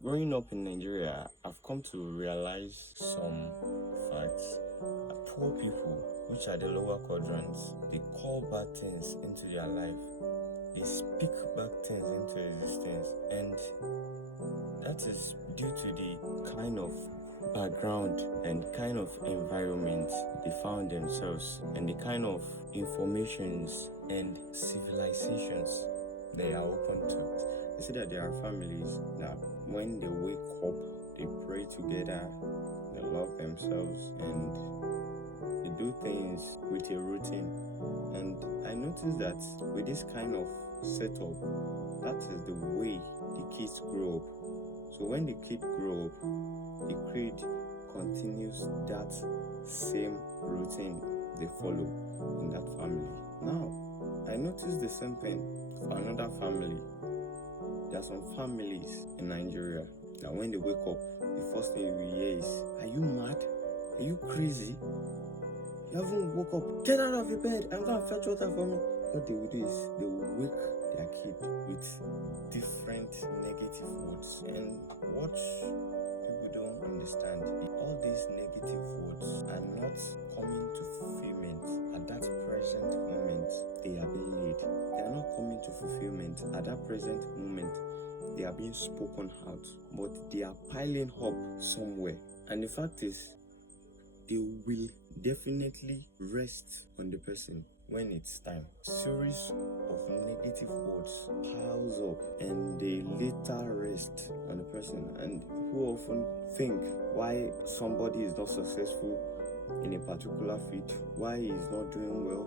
Growing up in Nigeria, I've come to realize some facts. Poor people, which are the lower quadrants, they call bad things into their life. They speak bad things into existence, and that is due to the kind of background and kind of environment they found themselves, and the kind of informations and civilizations they are open to. You see that there are families that when they wake up, they pray together, they love themselves, and they do things with a routine. And I noticed that with this kind of setup, that is the way the kids grow up. So when the kid grow up, the kid continues that same routine they follow in that family. Now, I noticed the same thing for another family. There are some families in Nigeria that when they wake up, the first thing you hear is, "Are you mad? Are you crazy? You haven't woke up. Get out of your bed and go and fetch water for me." What they will do is they will wake their kid with different negative words. And what people don't understand is all these negative words are not coming to fulfillment at that present moment they are being laid. They are not coming to fulfillment at that present moment they are being spoken out, but they are piling up somewhere. And the fact is, they will definitely rest on the person when it's time. Series of negative words piles up and they later rest on the person. And people often think why somebody is not successful in a particular field, why he is not doing well,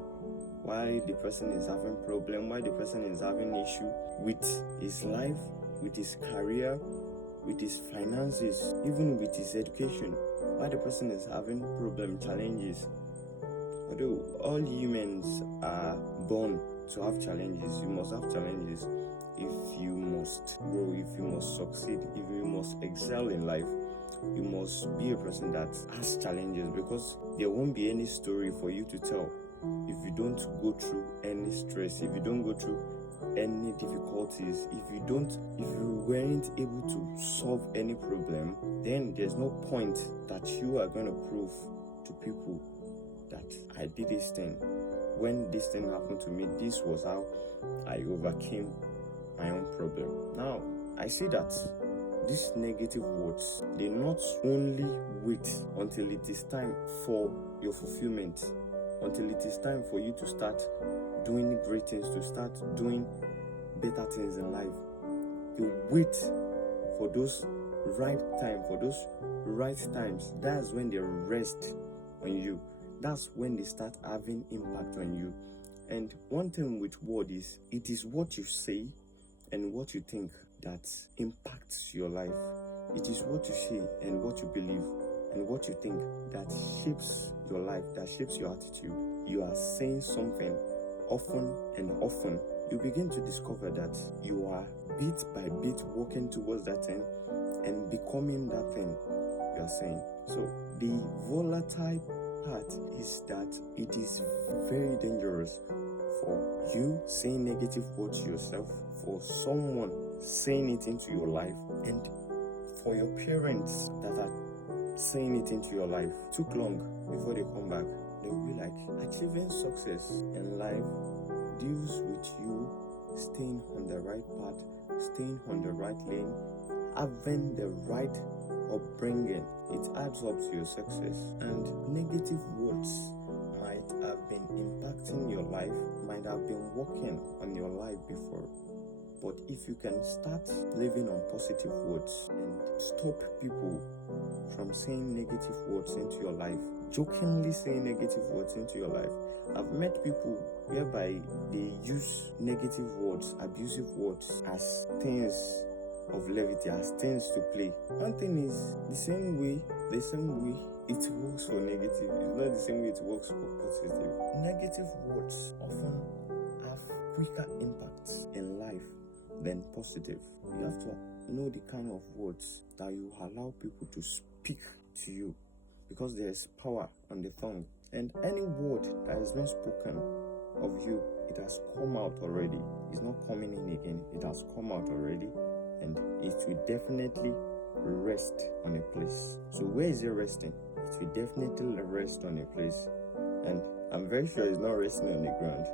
why the person is having problem, why the person is having issue with his life, with his career, with his finances, even with his education, why the person is having problem, challenges. Although all humans are born to have challenges, you must have challenges if you must grow, if you must succeed, if you must excel in life. You must be a person that has challenges, because there won't be any story for you to tell if you don't go through any stress, if you don't go through any difficulties, if you weren't able to solve any problem, then there's no point that you are going to prove to people that I did this thing. When this thing happened to me, this was how I overcame my own problem. Now, I see that these negative words, they not only wait until it is time for your fulfillment, until it is time for you to start doing great things, to start doing better things in life. They wait for those right time, for those right times. That's when they rest on you. That's when they start having impact on you. And one thing with word is, it is what you say and what you think that impacts your life. It is what you say and what you believe and what you think that shapes your life, that shapes your attitude. You are saying something often and often, you begin to discover that you are bit by bit walking towards that thing and becoming that thing you are saying. So the volatile part is that it is very dangerous for you saying negative words to yourself, for someone saying it into your life, and for your parents that are saying it into your life. Took long before they come back. They will be like, achieving success in life deals with you staying on the right path, staying on the right lane, having the right upbringing. It adds up to your success. And negative words might have been impacting your life, might have been working on your life before. But if you can start living on positive words and stop people from saying negative words into your life, jokingly saying negative words into your life. I've met people whereby they use negative words, abusive words as things of levity, as things to play. One thing is, the same way it works for negative, it's not the same way it works for positive. Negative words often have quicker impacts in life than positive. You have to know the kind of words that you allow people to speak to you, because there is power on the tongue. And any word that has been spoken of you, it has come out already. It's not coming in again. It has come out already. and it will definitely rest on a place. So where is it resting? It will definitely rest on a place, and I'm very sure it's not resting on the ground.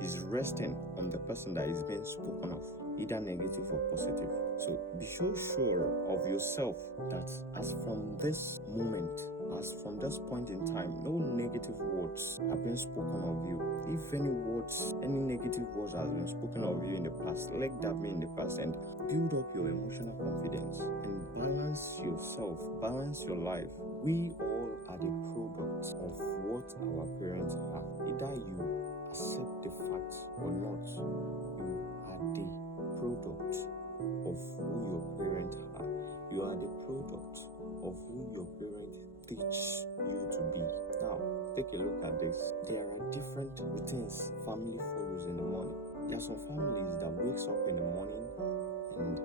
It's resting on the person that is being spoken of, either negative or positive. So be so sure of yourself that as from this moment, as from this point in time, no negative words have been spoken of you. If any negative words has been spoken of you in the past, let that be in the past, and build up your emotional confidence and balance yourself, balance your life. We all are the products of what our parents are. Either you accept the fact or not, you are the product of who your parents are. You are the product of who your parents teach you to be. Now, take a look at this. There are different routines family follows in the morning. There are some families that wakes up in the morning and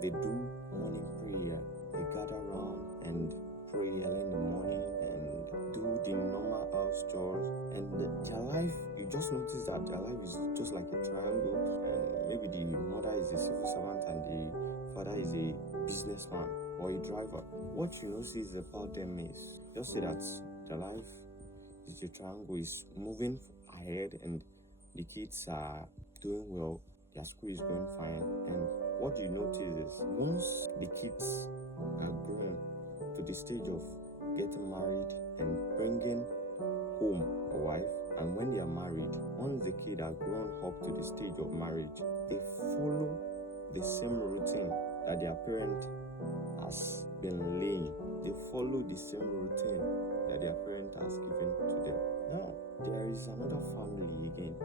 they do morning prayer. They gather around and pray early in the morning and do the normal house chores, and their life, you just notice that their life is just like a triangle, and maybe the mother is a civil servant and the father is a businessman or a driver. What you notice about them is just say that the life is a triangle, is moving ahead, and the kids are doing well, their school is going fine, and what you notice is once the kids are grown to the stage of getting married and bringing home a wife, and when they are married, once the kid are grown up to the stage of marriage, they follow the same routine that their parent has been laying. They follow the same routine that their parent has given to them. Now, there is another family again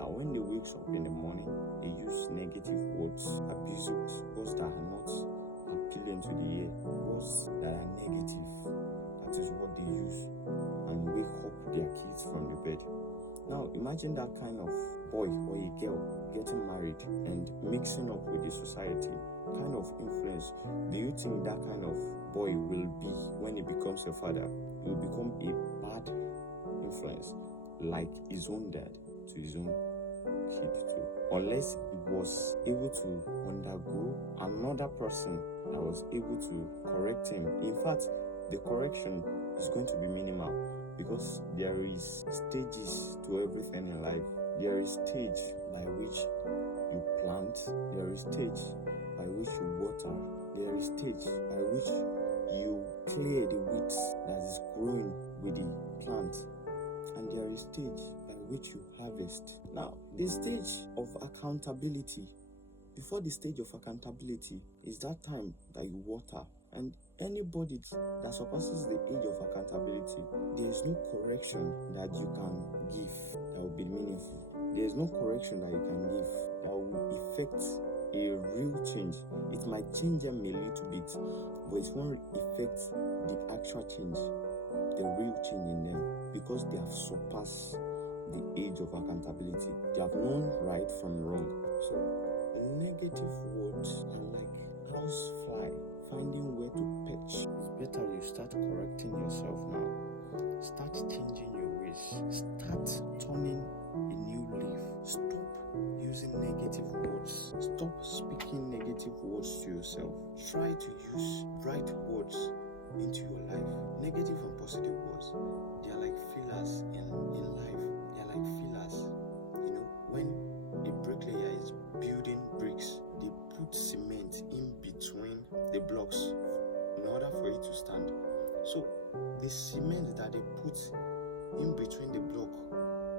that when they wake up in the morning, they use negative words, abusive words that are not appealing to the ear, words that are negative. That is what they use, and wake up their kids from the bed. Now imagine that kind of boy or a girl getting married and mixing up with the society. Kind of influence do you think that kind of boy will be when he becomes a father? He will become a bad influence, like his own dad to his own kid too, unless he was able to undergo another person that was able to correct him. In fact, the correction is going to be minimal, because there is stages to everything in life. There is stage by which you plant, there is stage by which you water, there is stage by which you clear the weeds that is growing with the plant, and there is stage by which you harvest. Now, the stage of accountability, before the stage of accountability is that time that you water, and anybody that surpasses the age of accountability, there is no correction that you can give that will be meaningful. There is no correction that you can give that will effect a real change. It might change them a little bit, but it won't affect the actual change, the real change in them, because they have surpassed the age of accountability. They have known right from wrong. So negative words are like house fly finding where to perch. It's better you start correcting yourself now. Start changing your ways. Start turning a new leaf. Stop using negative words. Stop speaking negative words to yourself. Try to use right words into your life. Negative and positive words, they are like fillers in life. They are like fillers. When a bricklayer is building bricks, they put cement in between the blocks in order for it to stand. So the cement that they put in between the block,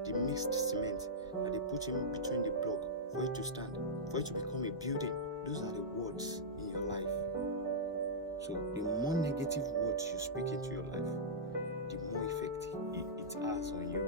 the mixed cement that they put in between the block for it to stand, for it to become a building, those are the words in your life. So the more negative words you speak into your life, the more effect it has on you.